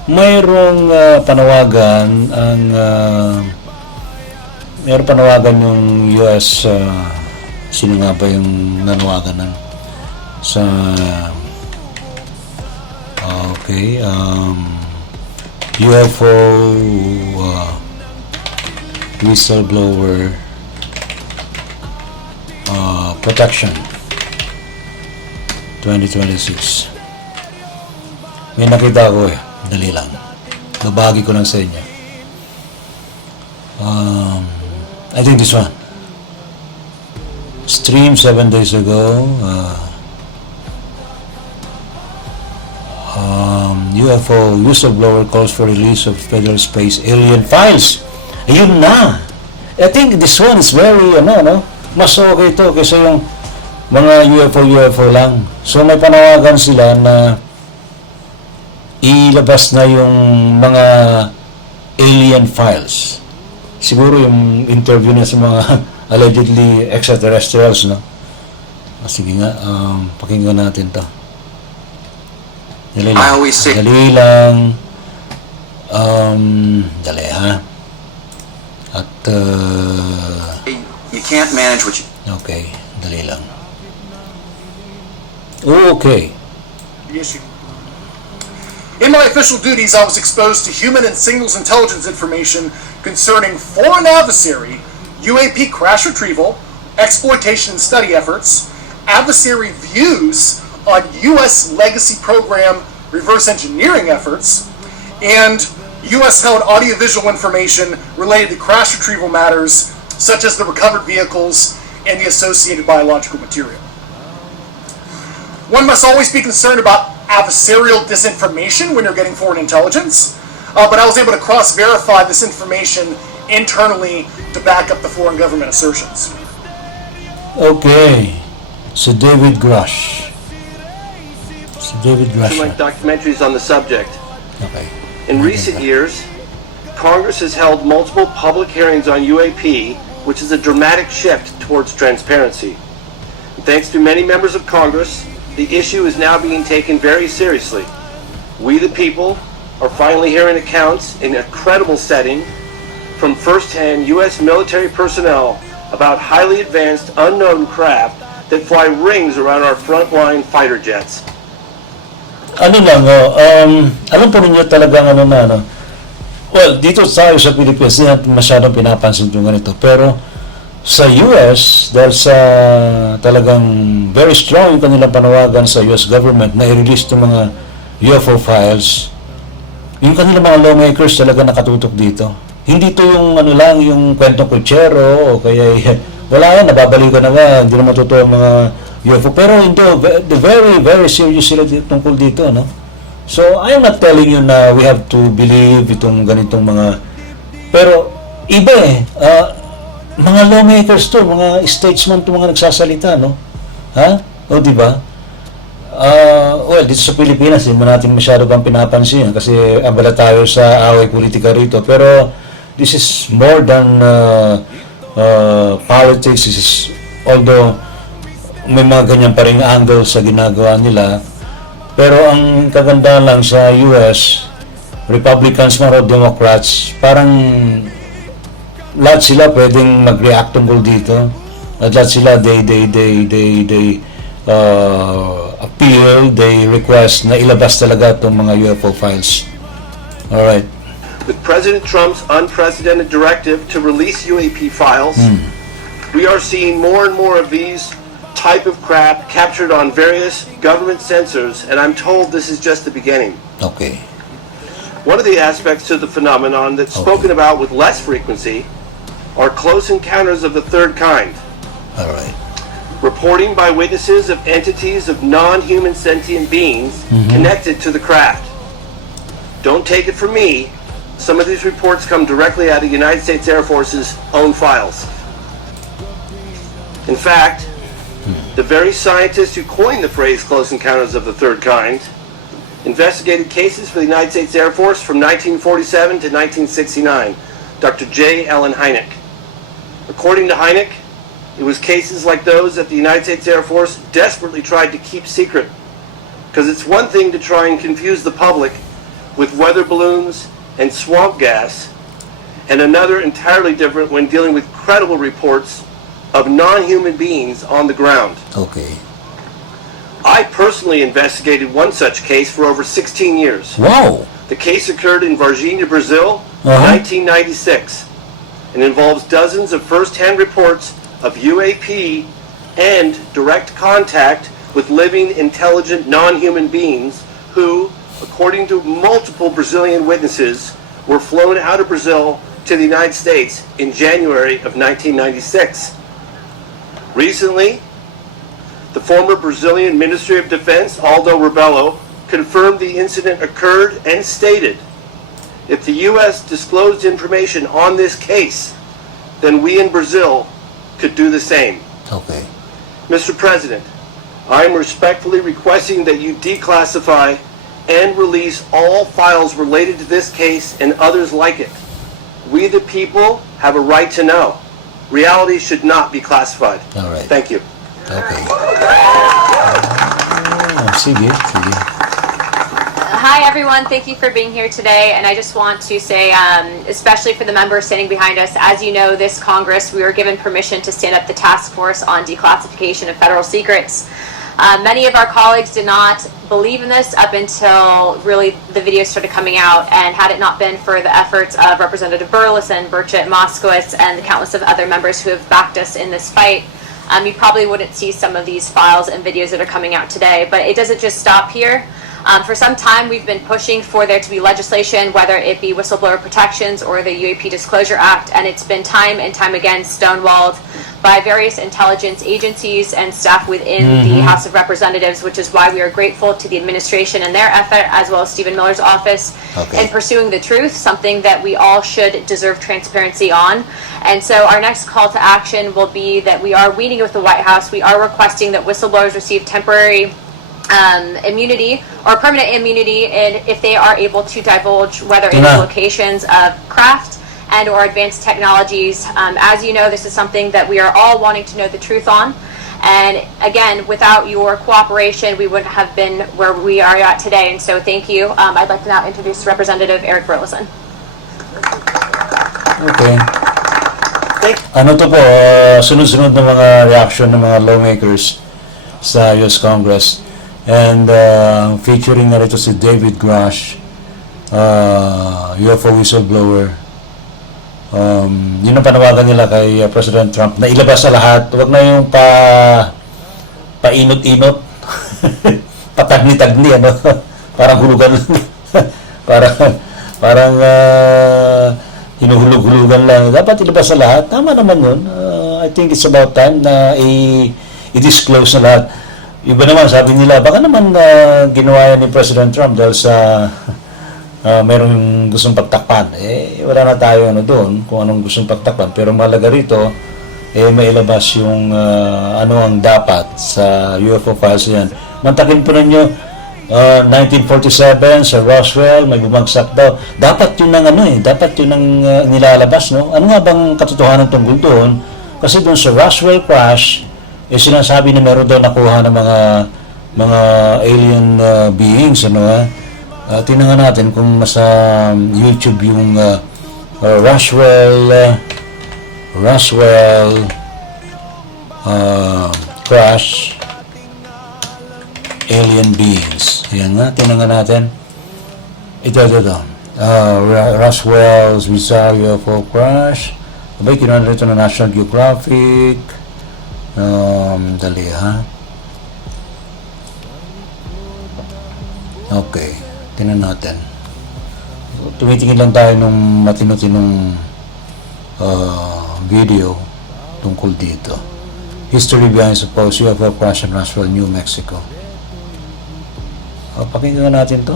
mayroong panawagan yung US, sino nga ba yung nanawagan sa, UFO whistleblower protection 2026. May nakita ko dali lang. Babagi ko lang sa inyo. I think this one. Stream 7 days ago. UFO whistleblower calls for release of federal space alien files. Ayun na. I think this one is very, mas okay to kaysa yung mga UFO lang. So may panawagan sila na ilabas na yung mga alien files. Siguro yung interview na sa mga allegedly extraterrestrials, no? Sige nga, pakinggan natin to. Dali lang. Dali ha. At you can't manage what you... Okay, dali lang. Okay. In my official duties, I was exposed to human and signals intelligence information concerning foreign adversary, UAP crash retrieval, exploitation and study efforts, adversary views on U.S. legacy program reverse engineering efforts, and U.S.-held audiovisual information related to crash retrieval matters, such as the recovered vehicles and the associated biological material. One must always be concerned about adversarial disinformation when you're getting foreign intelligence, but I was able to cross-verify this information internally to back up the foreign government assertions. Okay, so David Grush. Like documentaries on the subject. Okay. In recent years, Congress has held multiple public hearings on UAP, which is a dramatic shift towards transparency. And thanks to many members of Congress, the issue is now being taken very seriously. We, the people, are finally hearing accounts in a credible setting from first-hand U.S. military personnel about highly advanced unknown craft that fly rings around our frontline fighter jets. Ano lang, alam po ninyo talagang well, dito tayo sa Pilipinas, hindi natin masyadong pinapansin yung ganito. Pero sa US, dahil sa talagang very strong yung kanilang panawagan sa US government na i-release itong mga UFO files, yung kanilang mga lawmakers talaga nakatutok dito. Hindi to yung lang, yung kwentong kutsero, o kaya wala yan, nababaliw ka na nga, hindi na matutuwa ang mga UFO. Pero hindi, very, very serious sila tungkol dito, no? So, I'm not telling you na we have to believe itong ganitong mga... Pero, iba mga lawmakers to, mga statesman to mga nagsasalita, no? Ha? O, di ba? Well, dito sa Pilipinas, hindi mo natin masyado bang pinapansin kasi abala tayo sa away politika rito. Pero, this is more than politics. This is, although, may mga ganyan pa rin angle sa ginagawa nila. Pero ang kagandahan lang sa US, Republicans man o Democrats, parang lahat sila pwedeng mag-react tungkol dito. At lahat sila, they appeal, they request na ilabas talaga itong mga UFO files. Alright. With President Trump's unprecedented directive to release UAP files, we are seeing more and more of these type of craft captured on various government sensors, and I'm told this is just the beginning. Okay. One of the aspects to the phenomenon that's spoken about with less frequency are close encounters of the third kind. All right. Reporting by witnesses of entities of non-human sentient beings connected to the craft. Don't take it from me. Some of these reports come directly out of United States Air Force's own files. In fact, the very scientists who coined the phrase close encounters of the third kind investigated cases for the United States Air Force from 1947 to 1969. Dr. J. Allen Hynek. According to Hynek, it was cases like those that the United States Air Force desperately tried to keep secret. Because it's one thing to try and confuse the public with weather balloons and swamp gas, and another entirely different when dealing with credible reports of non-human beings on the ground. Okay. I personally investigated one such case for over 16 years. Wow! The case occurred in Varginha, Brazil, 1996, and involves dozens of first-hand reports of UAP and direct contact with living, intelligent, non-human beings who, according to multiple Brazilian witnesses, were flown out of Brazil to the United States in January of 1996. Recently, the former Brazilian Ministry of Defense, Aldo Rebelo, confirmed the incident occurred and stated, if the U.S. disclosed information on this case, then we in Brazil could do the same. Okay. Mr. President, I am respectfully requesting that you declassify and release all files related to this case and others like it. We the people have a right to know. Reality should not be classified. All right. Thank you. Okay. Sige. Hi everyone, thank you for being here today, and I just want to say, especially for the members standing behind us, as you know, this Congress, we were given permission to stand up the task force on declassification of federal secrets. Many of our colleagues did not believe in this up until really the videos started coming out, and had it not been for the efforts of Representative Burleson, Burchett, Moskowitz, and the countless of other members who have backed us in this fight, you probably wouldn't see some of these files and videos that are coming out today. But it doesn't just stop here. For some time, we've been pushing for there to be legislation, whether it be whistleblower protections or the UAP Disclosure Act, and it's been time and time again stonewalled by various intelligence agencies and staff within the House of Representatives, which is why we are grateful to the administration and their effort, as well as Stephen Miller's office, in pursuing the truth, something that we all should deserve transparency on. And so our next call to action will be that we are meeting with the White House. We are requesting that whistleblowers receive temporary immunity or permanent immunity if they are able to divulge whether it is locations of craft and or advanced technologies. As you know, this is something that we are all wanting to know the truth on. And again, without your cooperation, we wouldn't have been where we are at today. And so thank you. I'd like to now introduce Representative Eric Burleson. Okay. Ano to po, sunod-sunod na mga reaction ng mga lawmakers sa US Congress. And featuring na rito si David Grush, UFO whistleblower. Yun ang panawagan nila kay President Trump na ilabas sa lahat. Huwag na yung painot-inot, patagni-tagni, ano? Parang hulugan parang hinuhulog-hulugan lang. Dapat ilabas sa lahat. Tama naman yun. I think it's about time na i-disclose na lahat. Iba naman, sabi nila, baka naman ginawa yan ni President Trump dahil sa merong gustong pagtakpan. Wala na tayo doon kung anong gustong pagtakpan. Pero mahalaga rito, may ilabas yung ano ang dapat sa UFO files yan. Mantakin po ninyo, 1947 sa Roswell, may bumagsak daw. Dapat yun ang dapat yun ang nilalabas, no? Ano nga bang katotohanan tungkol doon? Kasi doon sa Roswell crash, sinasabi na meron daw nakuha ng mga alien beings, ano tingnan nga natin kung nasa YouTube yung Roswell crash alien beings. Ayan nga, tingnan nga natin. Ito. Roswell's bizarre UFO crash. Abay, kinuha na ito na National Geographic. Dali ha. Okay, tingnan natin. Tumitingin lang tayo nung matino-tinong video tungkol dito. History behind supposed UFO crash in Roswell, New Mexico. Pakinggan natin to.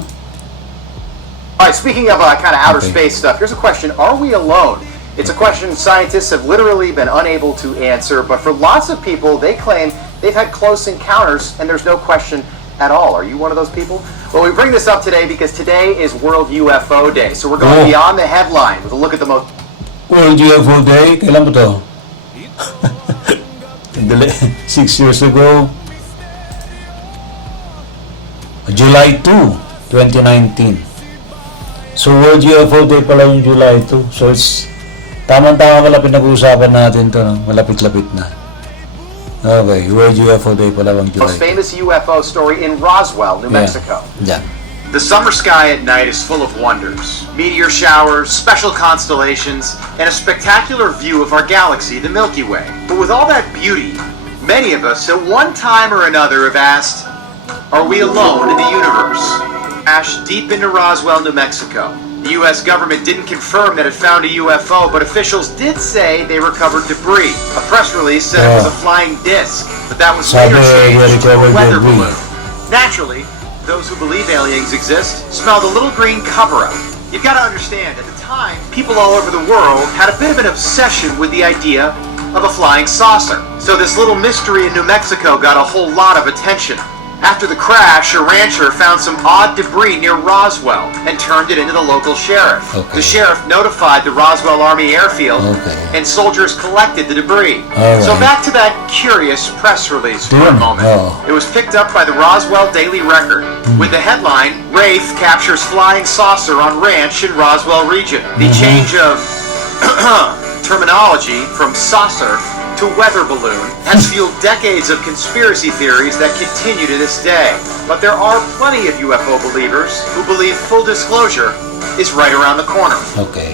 All right, speaking of kind of outer space stuff, here's a question. Are we alone? It's a question scientists have literally been unable to answer, but for lots of people, they claim they've had close encounters, and there's no question at all. Are you one of those people? Well, we bring this up today because today is World UFO Day, so we're going beyond the headline with a look at the most... World UFO Day? Kailan mo to? 6 years ago. July 2, 2019. So, World UFO Day pala yung July 2. So, it's tama-tama pala pinag-uusapan natin to, no? Malapit-lapit na. Okay, World UFO Day pala yung July 2. Most famous UFO story in Roswell, New Mexico. Yeah. The summer sky at night is full of wonders. Meteor showers, special constellations, and a spectacular view of our galaxy, the Milky Way. But with all that beauty, many of us at one time or another have asked, are we alone in the universe? Ash deep into Roswell, New Mexico. The U.S. government didn't confirm that it found a UFO, but officials did say they recovered debris. A press release said it was a flying disc, but that was later changed to a weather balloon. Naturally, those who believe aliens exist smelled a little green cover-up. You've got to understand, at the time, people all over the world had a bit of an obsession with the idea of a flying saucer. So this little mystery in New Mexico got a whole lot of attention. After the crash, a rancher found some odd debris near Roswell and turned it into the local sheriff. The sheriff notified the Roswell Army Airfield, and soldiers collected the debris. So back to that curious press release for a moment. It was picked up by the Roswell Daily Record with the headline, Wraith captures flying saucer on ranch in Roswell region. The change of terminology from saucer to weather balloon has fueled decades of conspiracy theories that continue to this day. But there are plenty of UFO believers who believe full disclosure is right around the corner. Okay.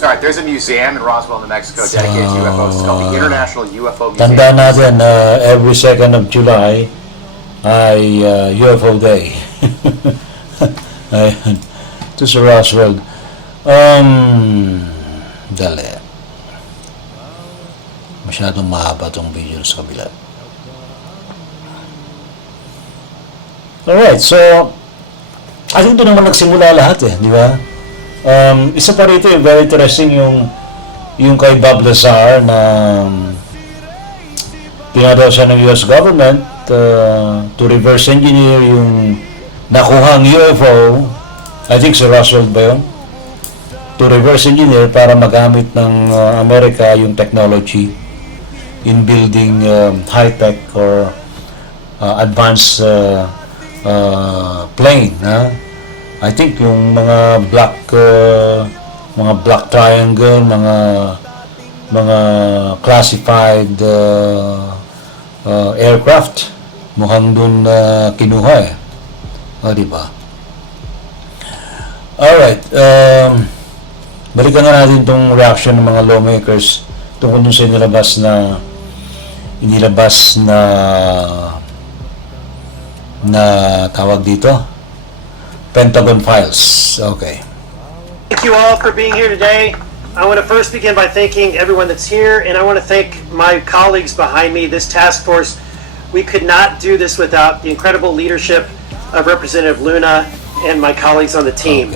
All right, there's a museum in Roswell, New Mexico dedicated to UFOs. It's called the International UFO Museum. Tandaan natin, every 2nd of July ay UFO Day. Ayan. Ito sa Roswell. Dali. Masyadong mahaba itong video sa kabila. Alright, so I think doon naman nagsimula lahat di ba? Isa pa rito very interesting yung kay Bob Lazar na pinadaw siya ng US government to reverse engineer yung nakuhang UFO, I think sa Roswell ba yun? To reverse engineer para magamit ng Amerika yung technology in building high-tech or advanced plane. I think yung mga black triangle, mga mga classified aircraft. Mukhang dun kinuha eh. O, diba? Alright. Balikan na natin itong reaction ng mga lawmakers tungkol dun sa inilabas na tawag dito, Pentagon Files. Okay. Thank you all for being here today. I want to first begin by thanking everyone that's here, and I want to thank my colleagues behind me, this task force. We could not do this without the incredible leadership of Representative Luna and my colleagues on the team.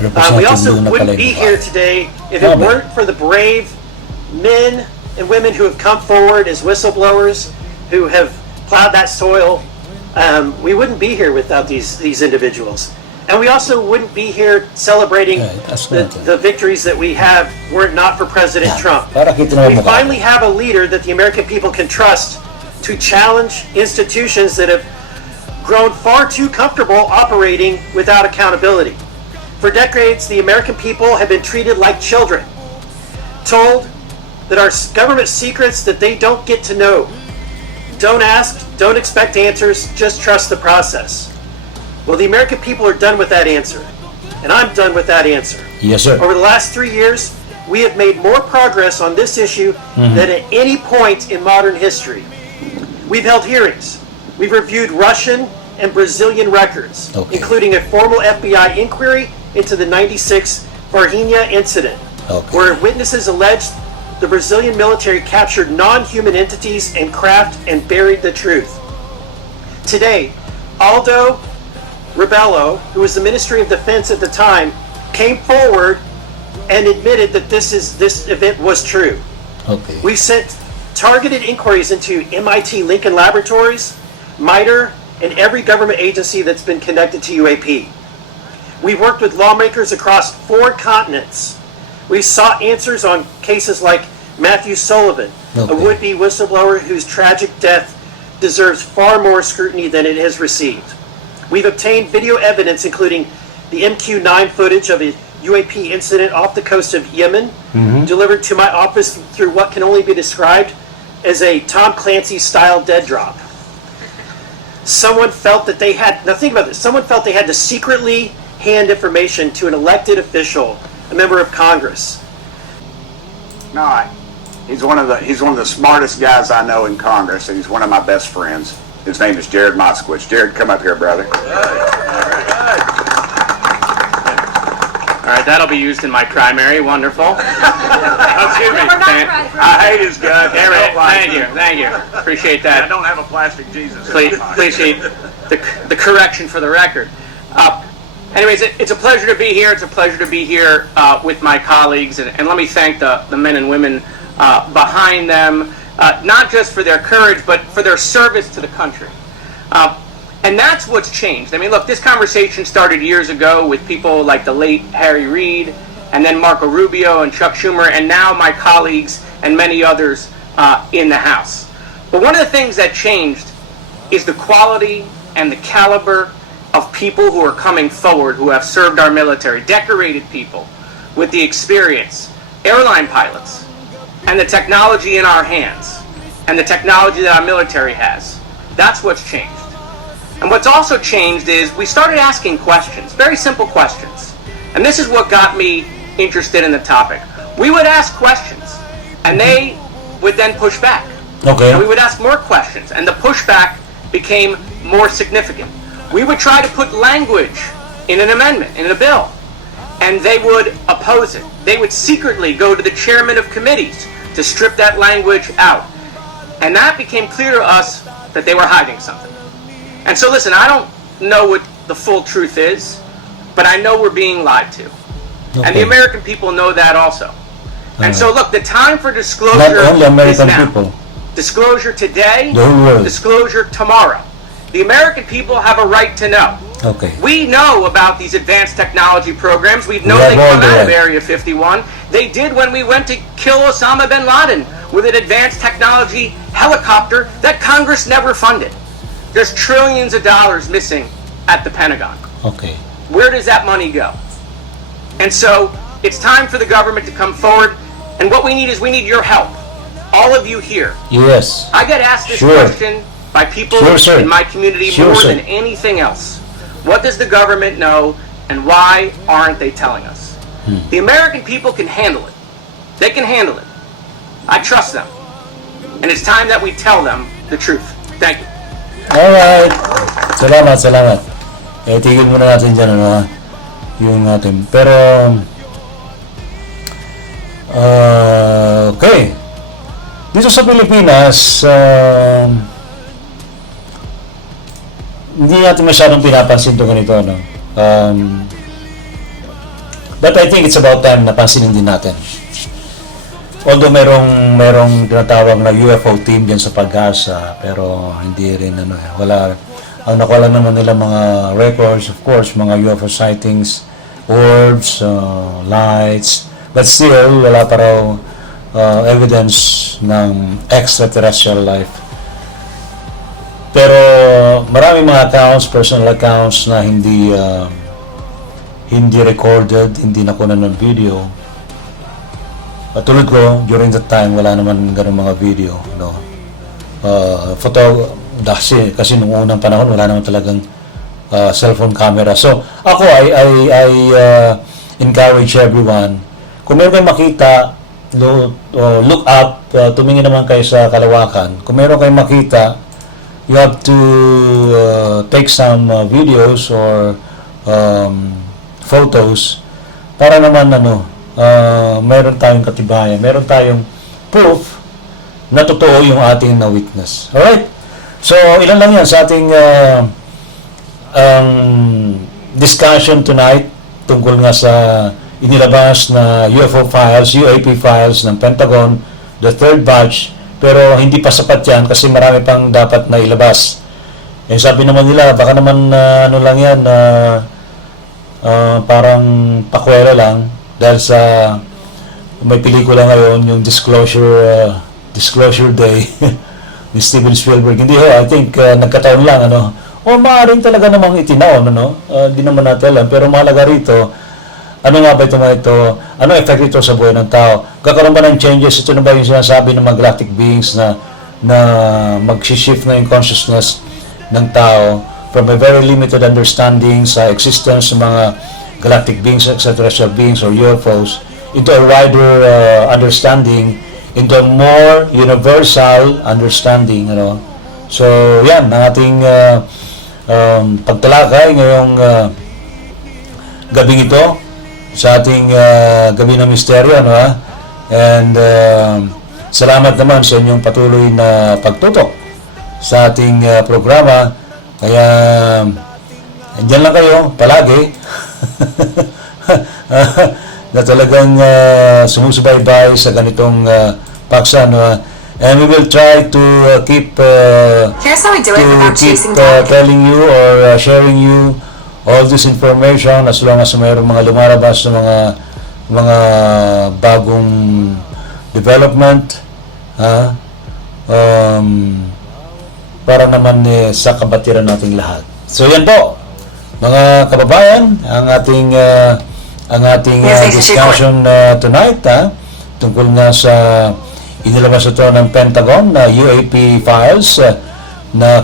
We also wouldn't be here today if it weren't for the brave men and women who have come forward as whistleblowers, who have plowed that soil. We wouldn't be here without these individuals. And we also wouldn't be here celebrating the victories that we have were it not for President Trump. We finally have a leader that the American people can trust to challenge institutions that have grown far too comfortable operating without accountability. For decades, the American people have been treated like children, told that our government secrets that they don't get to know. Don't ask, don't expect answers, just trust the process. Well, the American people are done with that answer, and I'm done with that answer. Yes, sir. Over the last 3 years, we have made more progress on this issue than at any point in modern history. We've held hearings. We've reviewed Russian and Brazilian records, including a formal FBI inquiry into the '96 Varginha incident, where witnesses alleged the Brazilian military captured non-human entities and craft and buried the truth. Today, Aldo Rebelo, who was the Ministry of Defense at the time, came forward and admitted that this event was true. We sent targeted inquiries into MIT Lincoln Laboratories, MITRE, and every government agency that's been connected to UAP. We've worked with lawmakers across 4 continents. We sought answers on cases like Matthew Sullivan, a would-be whistleblower whose tragic death deserves far more scrutiny than it has received. We've obtained video evidence, including the MQ-9 footage of a UAP incident off the coast of Yemen, delivered to my office through what can only be described as a Tom Clancy-style dead drop. Someone felt that they had, now think about this, someone felt they had to secretly hand information to an elected official, a member of Congress. No, he's one of the smartest guys I know in Congress, and he's one of my best friends. His name is Jared Moskowitz. Jared, come up here, brother. All right, that'll be used in my primary. Wonderful. Oh, excuse me. I hate his guts. Thank you. Appreciate that. I don't have a plastic Jesus. Please the correction for the record. Anyways, it's a pleasure to be here. It's a pleasure to be here with my colleagues, and let me thank the men and women behind them, not just for their courage, but for their service to the country. And that's what's changed. I mean, look, this conversation started years ago with people like the late Harry Reid, and then Marco Rubio and Chuck Schumer, and now my colleagues and many others in the House. But one of the things that changed is the quality and the caliber of people who are coming forward who have served our military, decorated people with the experience, airline pilots, and the technology in our hands, and the technology that our military has. That's what's changed. And what's also changed is we started asking questions, very simple questions. And this is what got me interested in the topic. We would ask questions, and they would then push back. And we would ask more questions, and the pushback became more significant. We would try to put language in an amendment, in a bill, and they would oppose it. They would secretly go to the chairman of committees to strip that language out. And that became clear to us that they were hiding something. And so listen, I don't know what the full truth is, but I know we're being lied to. And the American people know that also. And so look, the time for disclosure is now. Disclosure today, disclosure tomorrow. The American people have a right to know. We know about these advanced technology programs. We know they come out of Area 51. They did when we went to kill Osama bin Laden with an advanced technology helicopter that Congress never funded. There's trillions of dollars missing at the Pentagon. Where does that money go? And so it's time for the government to come forward And what we need is we need your help. All of you here. Yes. I get asked this Sure. question by people Sure, sir. in my community Sure, more sir. than anything else. What does the government know, and why aren't they telling us? The American people can handle it. They can handle it. I trust them. And it's time that we tell them the truth. Thank you. Alright. Salamat. Tigil muna natin dyan, ano, yung ating. Pero, okay. Dito sa Pilipinas, hindi natin masyadong pinapansin ito ganito, no? But I think it's about time na pansinin din natin. Although merong tinatawag na UFO team dyan sa Pag-asa, pero hindi rin wala. Ang nakuha lang naman nila mga records, of course, mga UFO sightings, orbs, lights, but still wala pa raw evidence ng extraterrestrial life. Pero maraming mga accounts, personal accounts na hindi recorded, hindi nakuha ng video. Tulad ko, during that time, wala naman ganun mga video, no. Kasi nung unang panahon, wala naman talagang cellphone camera. So, ako, I encourage everyone, kung meron kayong makita, look up, tumingin naman kayo sa kalawakan. Kung meron kayong makita, you have to take some videos or photos para naman meron tayong katibayan, meron tayong proof na totoo yung ating na-witness. Alright? So, ilan lang yan sa ating discussion tonight tungkol nga sa inilabas na UFO files, UAP files ng Pentagon, the third batch, pero hindi pa sapat yan kasi marami pang dapat na ilabas. Eh, sabi naman nila, baka naman lang yan, parang pakwela lang dahil sa may pelikula ngayon, yung Disclosure Day ni Steven Spielberg. Hindi I think nagkataon lang, o maaaring talaga namang itinaon, hindi naman natin alam, pero mahalaga rito, ano nga ba ito, ano effect ito sa buhay ng tao? Kakaroon ba ng changes? Ito na ba yung sinasabi ng mga galactic beings na mag-shift na yung consciousness ng tao from a very limited understanding sa existence ng mga galactic beings, extraterrestrial beings, or UFOs, into a wider understanding, into a more universal understanding, So, yan, ang ating pagtalakay ngayong gabing ito, sa ating gabi ng misteryo, and salamat naman sa inyong patuloy na pagtutok sa ating programa. Kaya andyan lang kayo palagi na talagang sumusubaybay sa ganitong paksa, and we will try to keep telling you or sharing you all this information as long as mayroong mga lumalabas na mga bagong development, para naman sa kabatiran nating lahat. So yan po, mga kababayan, ang ating discussion tonight, tungkol nga sa inilabas ito ng Pentagon na UAP files, na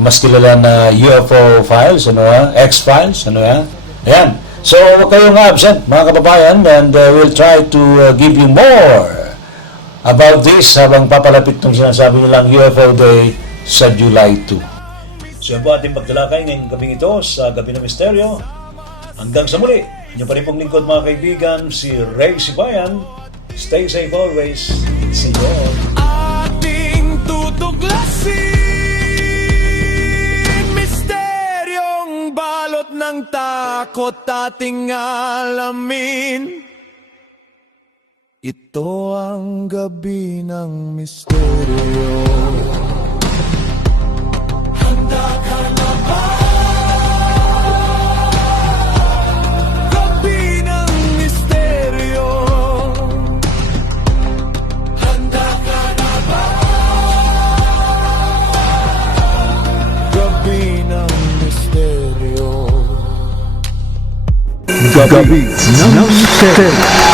mas kilala na UFO files, X-files, Ayan. So, huwag kayong absent, mga kababayan, and we'll try to give you more about this habang papalapit itong sinasabi nilang UFO Day sa July 2. So, yan po ating pagtalakay ngayong gabing ito sa Gabi ng Misteryo. Hanggang sa muli, inyo pa rin pong lingkod, mga kaibigan, si Ray Sibayan. Stay safe always. See you all. Ating tutuklasin, misteryong balot ng takot ating alamin. Ito ang gabi ng misteryo. Handa ka na ba? Gabi ng misteryo. Handa ka na ba? Gabi ng misteryo. Gabi ng Misteryo.